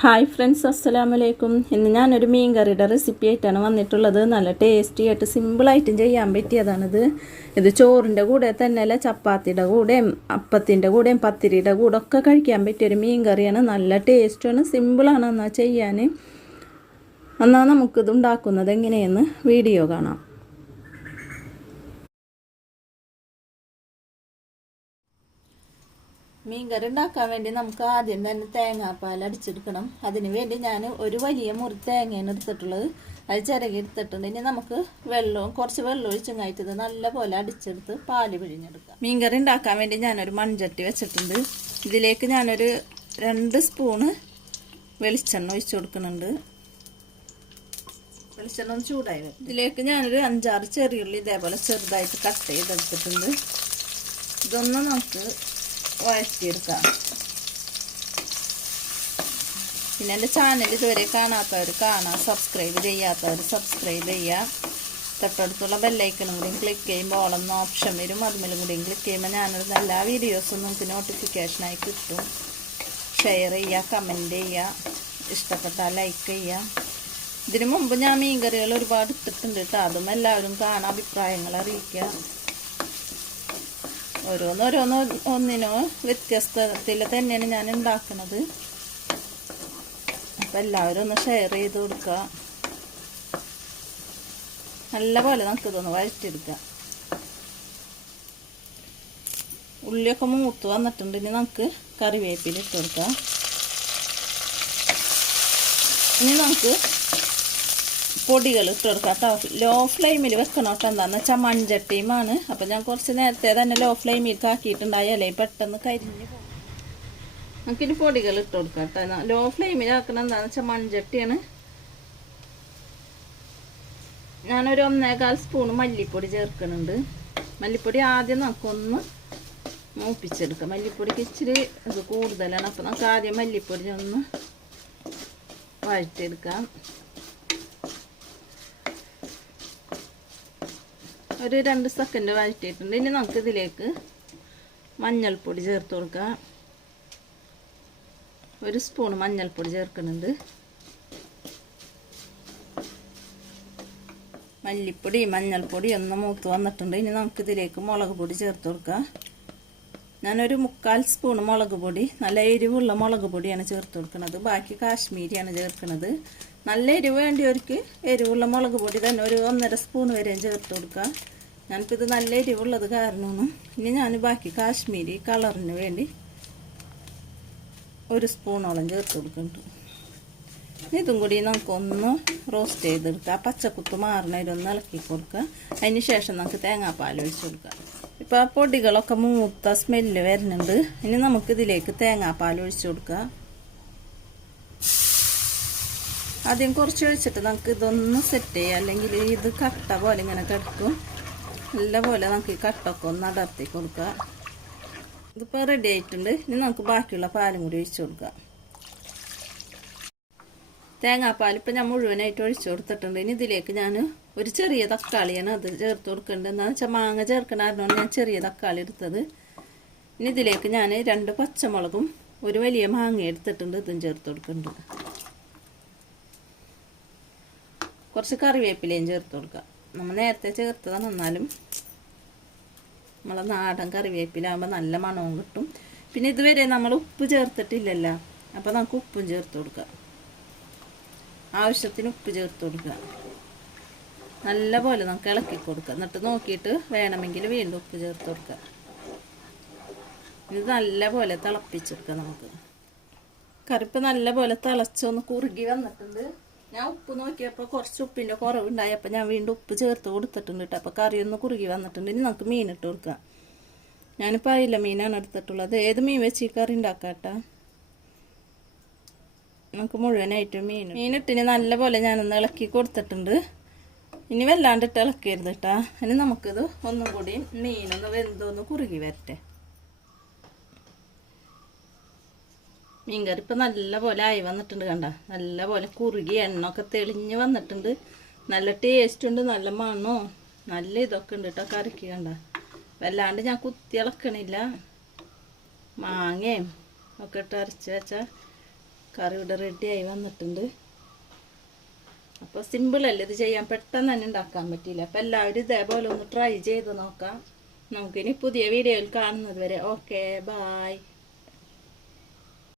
Hi friends അസ്സലാമു വലൈക്കും ഇന്ന് ഞാനൊരു മീൻ കറിയുടെ റെസിപ്പി ആയിട്ടാണ് വന്നിട്ടുള്ളത്. നല്ല ടേസ്റ്റി ആയിട്ട് സിമ്പിളായിട്ടും ചെയ്യാൻ പറ്റിയതാണിത്. ഇത് ചോറിന്റെ കൂടെ തന്നെയല്ല ചപ്പാത്തിയുടെ കൂടെയും അപ്പത്തിന്റെ കൂടെയും പത്തിരിയുടെ കൂടെ ഒക്കെ കഴിക്കാൻ പറ്റിയൊരു മീൻ കറിയാണ് നല്ല ടേസ്റ്റാണ് സിമ്പിളാണ് എന്നാൽ ചെയ്യാൻ എന്നാൽ നമുക്കിത് ഉണ്ടാക്കുന്നത് എങ്ങനെയെന്ന് വീഡിയോ കാണാം. മീൻകറി ഉണ്ടാക്കാൻ വേണ്ടി നമുക്ക് ആദ്യം തന്നെ തേങ്ങാപ്പാൽ അടിച്ചെടുക്കണം. അതിന് വേണ്ടി ഞാൻ ഒരു വലിയ മുറി തേങ്ങയാണ് എടുത്തിട്ടുള്ളത്. അത് ചിരകി എടുത്തിട്ടുണ്ട്. ഇനി നമുക്ക് വെള്ളവും കുറച്ച് വെള്ളം ഒഴിച്ചും കഴിച്ചത് നല്ല പോലെ അടിച്ചെടുത്ത് പാൽ പിഴിഞ്ഞെടുക്കാം. മീൻകറി ഉണ്ടാക്കാൻ വേണ്ടി ഞാനൊരു മൺചട്ടി വെച്ചിട്ടുണ്ട്. ഇതിലേക്ക് ഞാനൊരു രണ്ട് സ്പൂണ് വെളിച്ചെണ്ണ ഒഴിച്ചു കൊടുക്കുന്നുണ്ട്. വെളിച്ചെണ്ണ ഒന്ന് ചൂടായി വരും ഇതിലേക്ക് ഞാനൊരു അഞ്ചാറ് ചെറിയുള്ളി ഇതേപോലെ ചെറുതായിട്ട് കട്ട് ചെയ്തെടുത്തിട്ടുണ്ട്. ഇതൊന്നും നമുക്ക് വഴറ്റിയെടുക്കാം. പിന്നെ എന്റെ ചാനൽ ഇതുവരെ കാണാത്തവർ കാണാം. സബ്സ്ക്രൈബ് ചെയ്യാത്തവർ സബ്സ്ക്രൈബ് ചെയ്യുക. തൊട്ടടുത്തുള്ള ബെല്ലൈക്കണും കൂടി ക്ലിക്ക് ചെയ്യുമ്പോൾ ഓളെന്ന ഓപ്ഷൻ വരും. അതുമേലും കൂടി ക്ലിക്ക് ചെയ്യുമ്പോൾ ഞാനിടുന്ന എല്ലാ വീഡിയോസും നമുക്ക് നോട്ടിഫിക്കേഷനായി കിട്ടും. ഷെയർ ചെയ്യുക കമന്റ് ചെയ്യുക. ഇഷ്ടപ്പെട്ടാൽ ലൈക്ക് ചെയ്യുക. ഇതിനു മുമ്പ് ഞാൻ മീൻകറികൾ ഒരുപാട് ഇട്ടിട്ടുണ്ട് കേട്ടോ. അതും എല്ലാവരും കാണാൻ അഭിപ്രായങ്ങൾ അറിയിക്കുക. ഓരോന്നോരോന്നോ ഒന്നിനോ വ്യത്യസ്തത്തിൽ തന്നെയാണ് ഞാൻ ഉണ്ടാക്കുന്നത് അപ്പം എല്ലാവരും ഒന്ന് ഷെയർ ചെയ്ത് കൊടുക്കുക നല്ല പോലെ നമുക്ക് ഇതൊന്ന് വഴറ്റെടുക്കാം ഉള്ളിയൊക്കെ മൂത്ത് വന്നിട്ടുണ്ട്. ഇനി നമുക്ക് കറിവേപ്പില ഇട്ട് കൊടുക്കാം. ഇനി നമുക്ക് പൊടികൾ ഇട്ട് കേട്ടോ. ലോ ഫ്ലെയിമിൽ വെക്കണം കേട്ടോ എന്താണെന്ന് വെച്ചാൽ മൺചട്ടിയുമാണ് അപ്പം ഞാൻ കുറച്ച് നേരത്തെ തന്നെ ലോ ഫ്ലെയിമിൽ ആക്കിയിട്ടുണ്ടായാലേ പെട്ടെന്ന് കരിഞ്ഞ് പോകും നമുക്കിനി പൊടികൾ ഇട്ട് കൊടുക്കാം കേട്ടോ. ലോ ഫ്ലെയിമിൽ ആക്കണം എന്താണെന്ന് വെച്ചാൽ മൺചട്ടിയാണ്. ഞാനൊരു ഒന്നേകാൽ സ്പൂൺ മല്ലിപ്പൊടി ചേർക്കുന്നുണ്ട് മല്ലിപ്പൊടി ആദ്യം നമുക്കൊന്ന് മൂപ്പിച്ചെടുക്കാം. മല്ലിപ്പൊടിക്ക് ഇച്ചിരി ഇത് കൂടുതലാണ്. അപ്പം നമുക്ക് ആദ്യം മല്ലിപ്പൊടി ഒന്ന് വഴറ്റിയെടുക്കാം. ഒരു രണ്ട് സെക്കൻഡ് വഴറ്റിയിട്ടുണ്ട്. ഇനി നമുക്ക് ഇതിലേക്ക് മഞ്ഞൾപ്പൊടി ചേർത്ത് കൊടുക്കാം. ഒരു സ്പൂൺ മഞ്ഞൾപ്പൊടി ചേർക്കുന്നുണ്ട്. മല്ലിപ്പൊടി മഞ്ഞൾപ്പൊടി ഒന്ന് മൂത്ത് വന്നിട്ടുണ്ട്. ഇനി നമുക്ക് ഇതിലേക്ക് മുളക് പൊടി ചേർത്ത് കൊടുക്കാം. ഞാനൊരു മുക്കാൽ സ്പൂൺ മുളക് പൊടി നല്ല എരിവുള്ള മുളക് പൊടിയാണ് ചേർത്ത് കൊടുക്കുന്നത്. ബാക്കി കാശ്മീരിയാണ് ചേർക്കുന്നത്. നല്ല എരിവ് വേണ്ടിയവർക്ക് എരിവുള്ള മുളക് പൊടി തന്നെ ഒരു ഒന്നര സ്പൂൺ വരെയും ചേർത്ത് കൊടുക്കുക. ഞാനിപ്പോൾ ഇത് നല്ല എരിവുള്ളത് കാരണമാണ്. ഇനി ഞാൻ ബാക്കി കാശ്മീരി കളറിന് വേണ്ടി ഒരു സ്പൂണോളം ചേർത്ത് കൊടുക്കുന്നുണ്ട്. ഇതും കൂടി നമുക്കൊന്ന് റോസ്റ്റ് ചെയ്തെടുക്കുക പച്ചക്കുത്ത് മാറണതിലൊന്ന് ഇളക്കി കൊടുക്കുക. അതിന് ശേഷം നമുക്ക് തേങ്ങാപ്പാൽ ഒഴിച്ച് കൊടുക്കാം. ഇപ്പോൾ ആ പൊടികളൊക്കെ മൂത്ത സ്മെല്ല് വരുന്നുണ്ട്. ഇനി നമുക്ക് ഇതിലേക്ക് തേങ്ങാപ്പാൽ ഒഴിച്ചു കൊടുക്കുക ആദ്യം കുറച്ച് ഒഴിച്ചിട്ട് നമുക്ക് ഇതൊന്ന് സെറ്റ് ചെയ്യാം. അല്ലെങ്കിൽ ഇത് കട്ട പോലെ ഇങ്ങനെ കിടക്കും. നല്ല പോലെ നമുക്ക് ഈ കട്ടൊക്കെ ഒന്ന് അടർത്തി കൊടുക്കുക ഇതിപ്പോൾ റെഡി ആയിട്ടുണ്ട്. ഇനി നമുക്ക് ബാക്കിയുള്ള പാലും കൂടി ഒഴിച്ചു കൊടുക്കുക തേങ്ങാപ്പാൽ ഇപ്പം ഞാൻ മുഴുവനായിട്ട് ഒഴിച്ചു കൊടുത്തിട്ടുണ്ട്. ഇനി ഇതിലേക്ക് ഞാൻ ഒരു ചെറിയ തക്കാളിയാണ് അത് ചേർത്ത് കൊടുക്കേണ്ടത്. എന്താണെന്ന് വെച്ചാൽ മാങ്ങ ചേർക്കണമായിരുന്നു ഞാൻ ചെറിയ തക്കാളി എടുത്തത്. ഇനി ഇതിലേക്ക് ഞാൻ രണ്ട് പച്ചമുളകും ഒരു വലിയ മാങ്ങ എടുത്തിട്ടുണ്ട് ഇതും ചേർത്ത് കൊടുക്കുന്നുണ്ട് കുറച്ച് കറിവേപ്പിലയും ചേർത്ത് കൊടുക്കാം. നമ്മൾ നേരത്തെ ചേർത്തതാണ് എന്നാലും നമ്മളെ നാടൻ കറിവേപ്പിലാകുമ്പോൾ നല്ല മണവും കിട്ടും. പിന്നെ ഇതുവരെ നമ്മൾ ഉപ്പ് ചേർത്തിട്ടില്ലല്ലോ അപ്പോൾ നമുക്ക് ഉപ്പും ചേർത്ത് കൊടുക്കാം. ആവശ്യത്തിന് ഉപ്പ് ചേർത്ത് കൊടുക്കുക നല്ല പോലെ നമുക്ക് ഇളക്കി കൊടുക്കുക. എന്നിട്ട് നോക്കിയിട്ട് വേണമെങ്കിൽ വീണ്ടും ഉപ്പ് ചേർത്ത് കൊടുക്കുക. ഇത് നല്ലപോലെ തിളപ്പിച്ചെടുക്കുക നമുക്ക്. കറിപ്പ് നല്ലപോലെ തിളച്ചൊന്ന് കുറുകി വന്നിട്ടുണ്ട്. ഞാൻ ഉപ്പ് നോക്കിയപ്പോൾ കുറച്ച് ഉപ്പിന്റെ കുറവുണ്ടായപ്പോൾ ഞാൻ വീണ്ടും ഉപ്പ് ചേർത്ത് കൊടുത്തിട്ടുണ്ട് കേട്ടോ. അപ്പോൾ കറി ഒന്ന് കുറുകി വന്നിട്ടുണ്ട്. ഇനി നമുക്ക് മീൻ ഇട്ട് കൊടുക്കാം ഞാനിപ്പോൾ അയില മീനാണ് എടുത്തിട്ടുള്ളത്. ഏത് മീൻ വെച്ച് ഈ കറി ഉണ്ടാക്കാം കേട്ടോ? നമുക്ക് മുഴുവനായിട്ട് മീൻ മീനിട്ടിന് നല്ലപോലെ ഞാനൊന്ന് ഇളക്കി കൊടുത്തിട്ടുണ്ട്. ഇനി വല്ലാണ്ടിട്ട് ഇളക്കരുത് കേട്ടോ ഇനി നമുക്കിത് ഒന്നും കൂടി മീനൊന്ന് വെന്തൊന്ന് കുറുകി വരട്ടെ. മീൻകറി ഇപ്പം നല്ല പോലെ ആയി വന്നിട്ടുണ്ട് കണ്ട. നല്ല പോലെ കുറുകി എണ്ണൊക്കെ തെളിഞ്ഞ് വന്നിട്ടുണ്ട്. നല്ല ടേസ്റ്റ് ഉണ്ട് നല്ല മണോ നല്ല ഇതൊക്കെ ഉണ്ട് കേട്ടോ കറിക്ക് കണ്ട. വല്ലാണ്ട് ഞാൻ കുത്തി ഇളക്കണില്ല. മാങ്ങയും ഒക്കെ ഇട്ട് അരച്ച് വെച്ചാൽ കറി ഇവിടെ റെഡിയായി വന്നിട്ടുണ്ട്. അപ്പോൾ സിമ്പിളല്ലേ ഇത് ചെയ്യാൻ പെട്ടെന്ന് തന്നെ ഉണ്ടാക്കാൻ പറ്റിയില്ല. അപ്പോൾ എല്ലാവരും ഇതേപോലെ ഒന്ന് ട്രൈ ചെയ്ത് നോക്കാം. നമുക്കിനി പുതിയ വീഡിയോയിൽ കാണുന്നത് വരെ. Okay bye